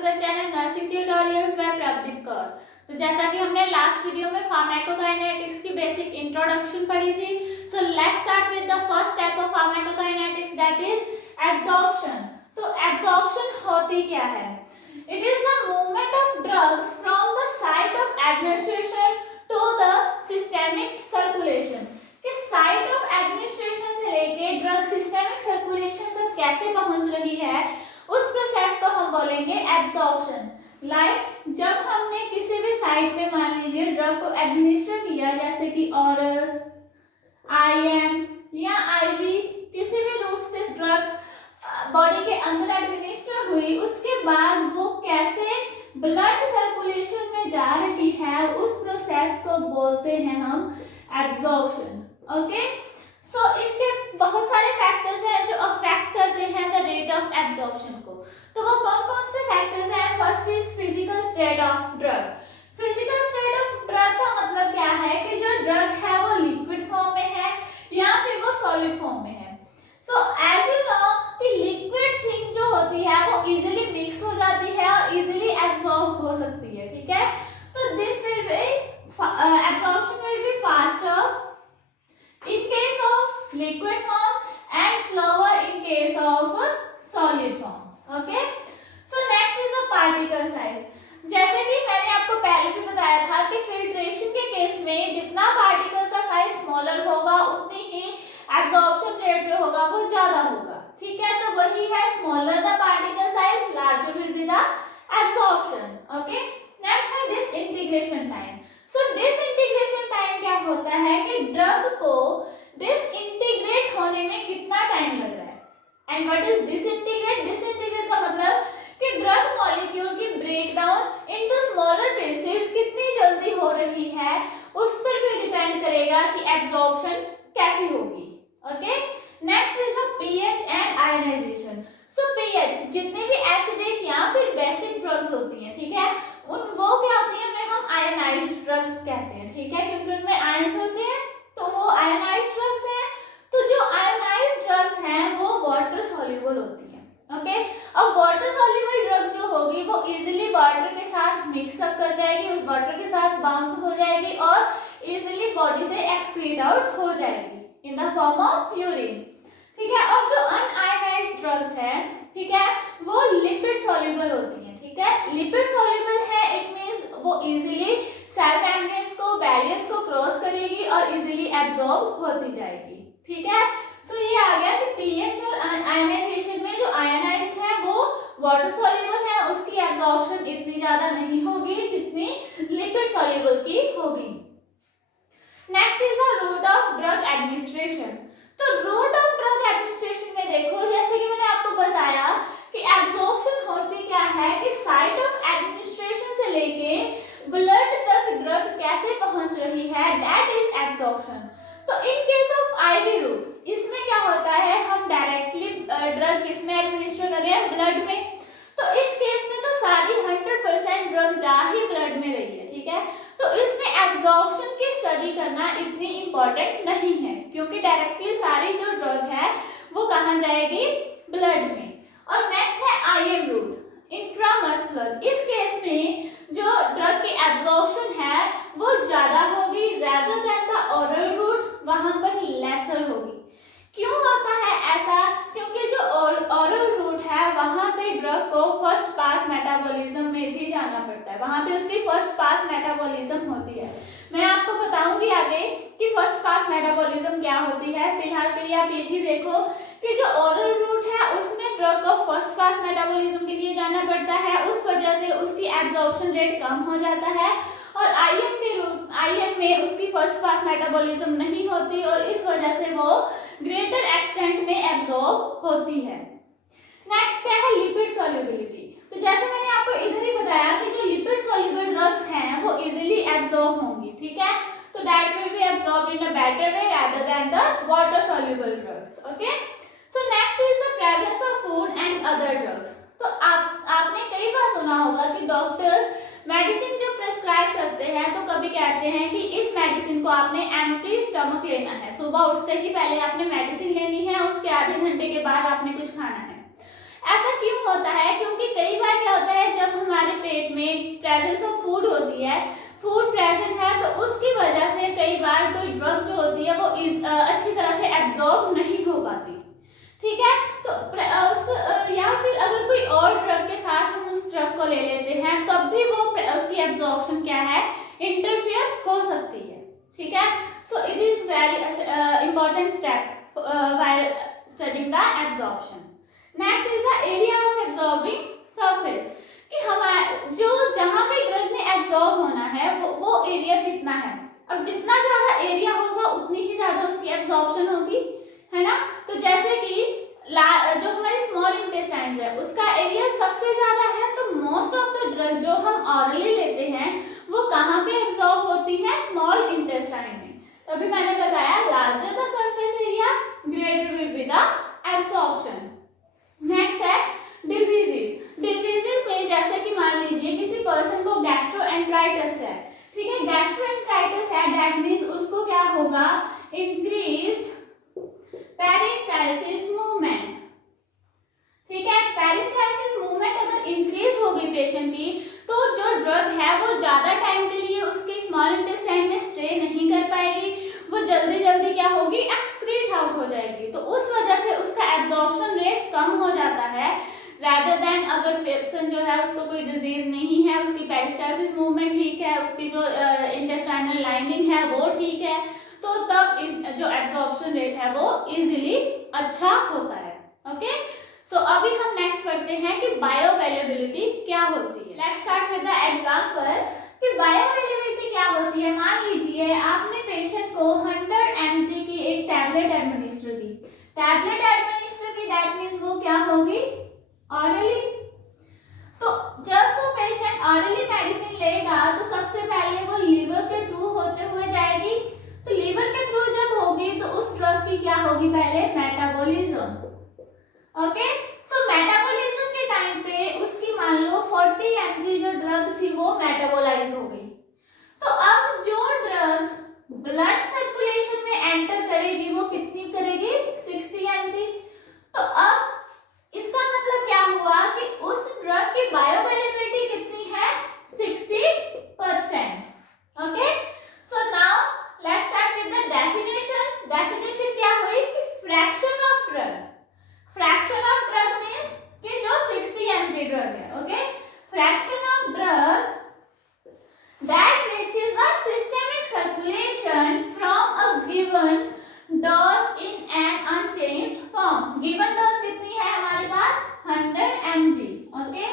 To the channel nursing tutorials by Pradeep Kaur. तो जैसा कि हमने लास्ट वीडियो में फार्माकोकाइनेटिक्स की बेसिक इंट्रोडक्शन पढ़ी थी, so let's start with the first type of pharmacokinetics, that is absorption. तो एब्जॉर्प्शन होती क्या है? It is the movement of drug from the site of administration to the systemic circulation. कि site of administration से लेके drug systemic circulation तक कैसे पहुंच रही है, उस प्रोसेस को हम बोलेंगे एब्जॉर्प्शन। लाइक जब हमने किसी भी साइट पे मान लीजिए ड्रग को एडमिनिस्टर किया, जैसे कि ऑरल, आईएम या आईवी, किसी भी रूट से ड्रग बॉडी के अंदर एडमिनिस्टर हुई, उसके बाद वो कैसे ब्लड सर्कुलेशन में जा रही है, उस प्रोसेस को बोलते हैं हम एब्जॉर्प्शन। ओके, सो इसके बहुत सारे फैक्टर्स हैं जो अफेक्ट करते हैं द रेट ऑफ एब्जॉर्प्शन को। तो वो कौन कौन से फैक्टर्स हैं? First is physical state of drug. Physical state of drug का मतलब क्या है कि जो ड्रग है वो लिक्विड फॉर्म में है या फिर वो सॉलिड फॉर्म में है। सो एज यू नो कि लिक्विड थिंग जो होती है वो इजीली मिक्स हो जाती है और इजीली एब्जॉर्ब हो सकती है, ठीक है। तो this will be absorption will be faster in case of liquid form and slower in case of solid form. Okay, so next is the particle size. जैसे कि मैंने आपको पहले भी बताया था कि फिल्ट्रेशन के केस में जितना पार्टिकल का साइज स्मॉलर होगा उतनी ही एब्जॉर्प्शन रेट जो होगा वो ज्यादा होगा, ठीक है। तो वही है, smaller the particle size larger will be the absorption. Okay, next है डिसइंटीग्रेशन टाइम। सो डिसइंटीग्रेशन टाइम क्या होता है कि ड्रग को डिसइंटीग्रेट होने में कितना टाइम लग रहा है। And what is disintegrate? Disintegrate का मतलब कि ड्रग मॉलिक्यूल की ब्रेकडाउन इनटू स्मॉलर पीसेस कितनी जल्दी हो रही है, उस पर भी डिपेंड करेगा कि एब्जॉर्प्शन कैसी होगी। Okay, next is the pH and ionisation. So pH जितने भी एसिडिक या फिर बेसिक ड्रग्स होती हैं, ठीक है, उन वो क्या होती है, उन्हें हम आयनाइज्ड ड्रग्स कहते हैं, ठीक है, क्योंकि उनमें आयंस होते हैं, तो वो आयनाइज्ड ड्रग्स हैं। तो जो आयनाइज्ड ड्रग्स हैं वो वाटर सॉल्युबल होती हैं। ओके, अब वाटर सॉल्युबल ड्रग जो होगी वो इजीली वाटर के साथ मिक्स अप कर जाएगी, उस वाटर के साथ बाउंड हो जाएगी और इजीली बॉडी से एक्सक्रीट आउट हो जाएगी in the form of urine, ठीक है। और जो अनआयनाइज्ड ड्रग्स हैं, ठीक है, वो लिपिड सॉल्युबल होती हैं, ठीक है। लिपिड सॉल्युबल है, इट मींस वो इजीली सेल मेम्ब्रेन्स को, बैरियर्स को क्रॉस करेगी और इजीली एब्जॉर्ब होती जाएगी, ठीक है। सो ये आ गया कि पीएच और आयनाइजेशन में जो आयनाइज्ड है वो वाटर सॉल्युबल है, उसकी एब्जॉर्प्शन इतनी ज्यादा नहीं होगी जितनी लिपिड सॉल्युबल की होगी। Next is the route of drug administration. तो रूट ऑफ ड्रग एडमिनिस्ट्रेशन में देखो, जैसे कि मैंने आपको बताया कि एब्जॉर्प्शन होती क्या है कि साइट ऑफ एडमिनिस्ट्रेशन से लेके ब्लड तक ड्रग कैसे पहुंच रही है, दैट इज एब्जॉर्प्शन। तो in case of IV route, इसमें क्या होता है, हम डायरेक्टली ड्रग किसमें एडमिनिस्टर कर रहे हैं, ब्लड में। तो इस केस में तो सारी 100% ड्रग जा ही ब्लड में रही है, ठीक है। तो इसमें एब्जॉर्प्शन की स्टडी करना इतनी इंपॉर्टेंट नहीं है, क्योंकि डायरेक्टली सारी जो ड्रग है वो कहाँ जाएगी, ब्लड में। और नेक्स्ट है आईएम रूट, इंट्रामस्कुलर। इस केस में जो ड्रग की एब्जॉर्प्शन है वो ज्यादा होगी rather than the oral route, वहां पर लेसर होगी। क्यों होता है ऐसा? क्योंकि जो ओरल रूट है वहां पे ड्रग को फर्स्ट पास मेटाबॉलिज्म में भी जाना पड़ता है, वहां पे उसकी फर्स्ट पास मेटाबॉलिज्म होती है। मैं आपको बताऊंगी आगे कि फर्स्ट पास मेटाबॉलिज्म क्या होती है। फिलहाल के लिए आप यही देखो कि जो ओरल रूट है उसमें ड्रग को फर्स्ट पास मेटाबॉलिज्म के लिए जाना पड़ता है, उस वजह से उसकी एब्जॉर्प्शन रेट कम हो जाता है। और आईएम में उसकी फर्स्ट पास मेटाबॉलिज्म नहीं होती और इस वजह से वो ग्रेटर एक्सटेंट में एब्जॉर्ब होती है। नेक्स्ट क्या है, लिपिड सॉल्युबिलिटी। तो जैसे मैंने आपको इधर ही बताया कि जो लिपिड सॉल्युबल ड्रग्स हैं वो इजीली एब्जॉर्ब होंगी, ठीक है। तो that will be absorbed in a better way rather than the water soluble drugs. Okay, so next is the presence of food and other drugs. तो आपने कई बार सुना होगा कि डॉक्टर्स मेडिसिन जो प्रेस्क्राइब करते हैं तो कभी कहते हैं कि इस मेडिसिन को आपने एम्प्टी स्टमक लेना है, सुबह उठते ही पहले आपने मेडिसिन लेनी है, उसके आधे घंटे के बाद आपने कुछ खाना है। ऐसा क्यों होता है? क्योंकि कई बार क्या होता है, जब प्रेजेंस ऑफ फूड होती है, फूड प्रेजेंट है, तो उसकी वजह से कई बार कोई ड्रग जो होती है वो अच्छी तरह से एब्जॉर्ब नहीं हो पाती, ठीक है। तो या फिर अगर कोई और ड्रग के साथ हम उस ड्रग को ले लेते हैं तब भी वो उसकी एब्जॉर्प्शन क्या है, इंटरफियर हो सकती है, ठीक है। So it is very important step while studying the absorption. Next is the area of absorbing surface, कि हमारे जो जहां पे ड्रग ने एब्जॉर्ब होना है वो एरिया कितना है। अब जितना ज्यादा एरिया होगा उतनी ही ज्यादा उसकी एब्जॉर्प्शन होगी, है ना। तो जैसे कि जो हमारी स्मॉल इंटेस्टाइन है उसका एरिया सबसे ज्यादा है, तो मोस्ट ऑफ द ड्रग जो हम ऑरली लेते हैं वो कहाँ पे एब्जॉर्ब होती है, स्मॉल इंटेस्टाइन में। तभी मैंने बताया larger the surface area greater will be the absorption. Next है डिजीजेस। डिजीजेस में जैसे कि मान लीजिए किसी पर्सन को गैस्ट्रोएंटेराइटिस है, ठीक है, गैस्ट्रोएंटेराइटिस है, दैट मींस उसको क्या होगा, इंक्रीज्ड पेरिस्टाल्सिस मूवमेंट, ठीक है। पेरिस्टाल्सिस मूवमेंट अगर इंक्रीज होगी पेशेंट की तो जो ड्रग है वो ज्यादा टाइम के लिए उसकी स्मॉल इंटेस्टाइन में स्टे नहीं कर पाएगी, वो जल्दी जल्दी क्या होगी, एक्सक्रीट आउट हो जाएगी, तो उस वजह से उसका एब्जॉर्प्शन रेट कम हो जाता है। rather than अगर पर्सन जो है उसको कोई डिजीज नहीं है, उसकी पेरिस्टाल्सिस मूवमेंट ठीक है, उसकी जो इंटेस्टाइनल लाइनिंग है वो ठीक है, तो तब जो एब्जॉर्प्शन रेट है वो इजीली अच्छा होता है। ओके, सो अभी हम नेक्स्ट पढ़ते हैं कि बायोअवेलेबिलिटी क्या होती है। Let's start with the example कि बायोअवेलेबिलिटी क्या होती है। मान लीजिए आपने पेशेंट को 100 mg की एक टैबलेट एडमिनिस्टर की, टैबलेट एडमिनिस्टर की, दैट मींस वो क्या होगी, ऑरली। तो जब वो पेशेंट ऑरली मेडिसिन लेगा तो सबसे पहले वो लीवर के थ्रू होते हुए जाएगी, तो लीवर के थ्रू जब होगी तो उस ड्रग की क्या होगी, पहले मेटाबॉलिज्म। ओके, सो मेटाबॉलिज्म के टाइम पे उसकी मान लो 40 mg जो ड्रग थी वो मेटाबोलाइज हो गई। तो अब जो ड्रग ब्लड सर्कुलेशन में एंटर करेगी वो कितनी करेगी, 60 mg। तो अब इसका मतलब क्या हुआ कि उस ड्रग की बायोअवेलेबिलिटी कितनी है, 60%। Okay, so now let's start with the definition. Definition क्या हुई कि fraction of drug, fraction of drug means कि जो 60 mg ड्रग है, okay, fraction of drug that reaches the systemic circulation from a given dose in an unchanged form। given dose कितनी है हमारे पास, 100 mg। Okay,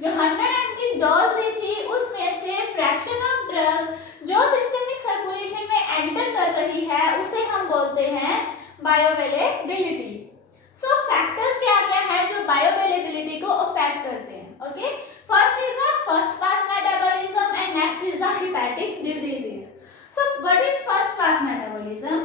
जो 100 mg डोज दी थी उसमें से फ्रैक्शन ऑफ ड्रग जो सिस्टमिक सर्कुलेशन में एंटर कर रही है उसे हम बोलते हैं बायोअवेलेबिलिटी। सो फैक्टर्स क्या क्या है जो बायोअवेलेबिलिटी को अफेक्ट करते हैं। Okay, first is the first pass metabolism and next is the hepatic diseases. So what is first pass metabolism?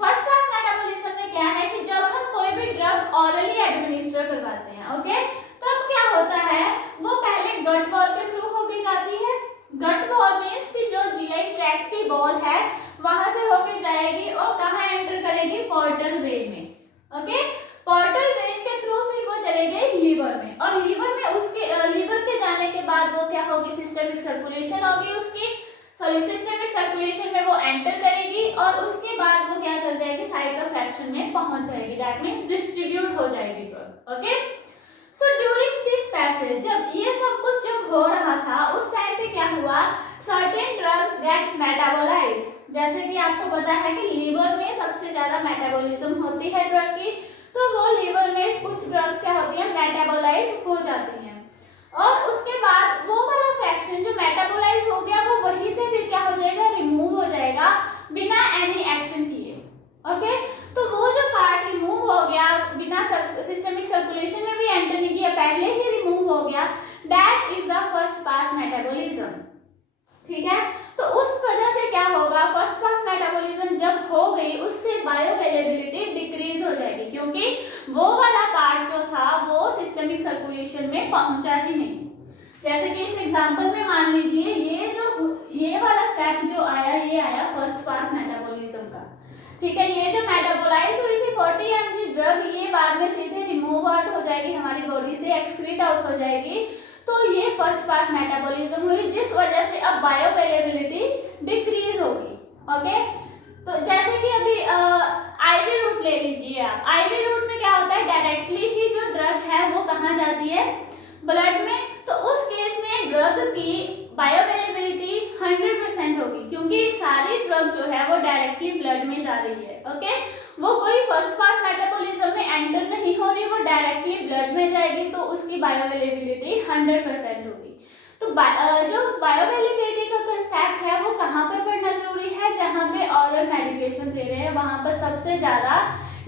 First pass metabolism में क्या है कि जब हम कोई भी ड्रग ऑरली एडमिनिस्टर करवाते हैं, ओके, तब क्या होता है वो पहले गट वॉल के थ्रू होके जाती है। गट वॉल मींस कि जो जीआई ट्रैक्ट की वॉल है वहां से होके जाएगी और कहां एंटर करेगी, पोर्टल वेन में। ओके, पोर्टल वेन के थ्रू फिर वो चलेगी लीवर में, और लीवर में उसके लीवर के जाने के बाद वो क्या होगी, सिस्टमिक सर्कुलेशन होगी उसकी, सॉरी सिस्टमिक सर्कुलेशन में वो एंटर करेगी और उसके बाद वो क्या कर जाएगी, साइट ऑफ एक्शन में पहुंच जाएगी, दैट मींस डिस्ट्रीब्यूट हो जाएगी drug. Okay, so during this passage जब ये सब कुछ जब हो रहा था उस टाइम पे क्या हुआ, सर्टेन ड्रग्स गेट मेटाबोलाइज्ड। जैसे कि आपको पता है कि लीवर में सबसे ज्यादा मेटाबॉलिज्म होती है ड्रग की, तो वो लीवर में कुछ ड्रग्स क्या होती है, मेटाबोलाइज हो जाती हैं, और उसके बाद वो वाला फ्रैक्शन जो मेटाबोलाइज हो गया वो वहीं से फिर क्या हो जाएगा, रिमूव हो जाएगा बिना एनी एक्शन किए। ओके, तो वो जो पार्ट रिमूव हो गया बिना सिस्टमिक सर्कुलेशन में भी एंटर नहीं किया, पहले ही रिमूव हो गया, that is the first pass metabolism. ठीक है, तो उस वजह से क्या होगा, फर्स्ट पास मेटाबॉलिज्म जब हो गई उससे बायोअवेलेबिलिटी डिक्रीज हो जाएगी, क्योंकि वो वाला पार्ट जो था वो सिस्टमिक सर्कुलेशन में पहुंचा ही नहीं। जैसे कि इस एग्जांपल में मान लीजिए ये वाला स्टेप जो आया, ये आया फर्स्ट पास मेटाबॉलिज्म का। ठीक है, ये जो मेटाबोलाइज हुई थी 40 mg ड्रग, ये बाद में सीधे रिमूव आउट हो जाएगी हमारी बॉडी से, एक्सक्रीट आउट हो जाएगी। तो ये फर्स्ट पास मेटाबॉलिज्म हुई, जिस वजह से अब बायोअवेलेबिलिटी डिक्रीज होगी। ओके, तो जैसे कि अभी आईवी रूट ले लीजिए आप। आईवी रूट में क्या होता है, डायरेक्टली ही जो ड्रग है वो कहाँ जाती है, ब्लड में। तो उस केस में ड्रग की बायोअवेलेबिलिटी 100% होगी, क्योंकि सारी ड्रग जो है वो डायरेक्टली ब्लड में जा रही है। ओके, वो कोई फर्स्ट पास मेटाबॉलिज्म में एंटर नहीं हो रही, वो डायरेक्टली ब्लड में जाएगी, तो उसकी बायोअवेलेबिलिटी 100% होगी। तो जो बायोअवेलेबिलिटी का कंसेप्ट है वो कहाँ पर पढ़ना जरूरी है, जहाँ पे ऑरल मेडिकेशन दे रहे हैं वहां पर सबसे ज्यादा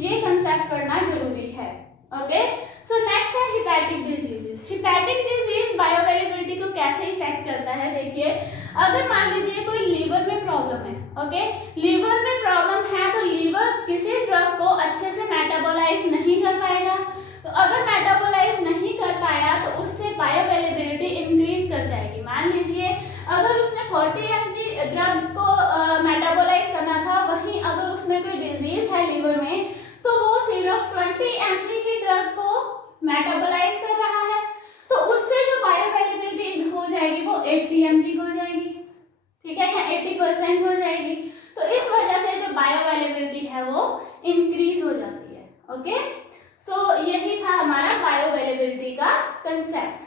ये कंसेप्ट पढ़ना जरूरी है। ओके, सो नेक्स्ट है hepatic diseases. Hepatic disease bioavailability को कैसे इफेक्ट करता है, देखिए अगर मान लीजिए कोई लीवर में प्रॉब्लम है, ओके, लीवर में प्रॉब्लम है तो लीवर किसी ड्रग को अच्छे से मेटाबोलाइज नहीं कर पाएगा। तो अगर मेटाबोलाइज नहीं कर पाया तो उससे बायोअवेलेबिलिटी इंक्रीज कर जाएगी। मान लीजिए अगर उसने 40 mg ड्रग को मेटाबोलाइज करना था, वहीं अगर उसमें कोई डिजीज है लीवर में तो वो सिर्फ 20 mg ही ड्रग को मेटाबोलाइज कर रहा है, तो उससे जो बायोअवेलेबिलिटी हो जाएगी वो 80 mg हो जाएगी, ठीक है, या 80% हो जाएगी। तो इस वजह से जो बायोअवेलेबिलिटी है वो इंक्रीज हो जाती है। ओके, सो यही था हमारा बायोअवेलेबिलिटी का कंसेप्ट।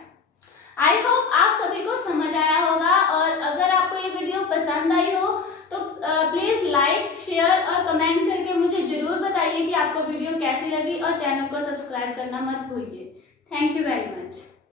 आई होप आप सभी को समझ आया होगा, और अगर आपको ये वीडियो पसंद आई हो तो प्लीज लाइक, शेयर और कमेंट करके मुझे जरूर बताइए कि आपको वीडियो कैसी लगी, और चैनल को सब्सक्राइब करना मत भूलिए। Thank you very much.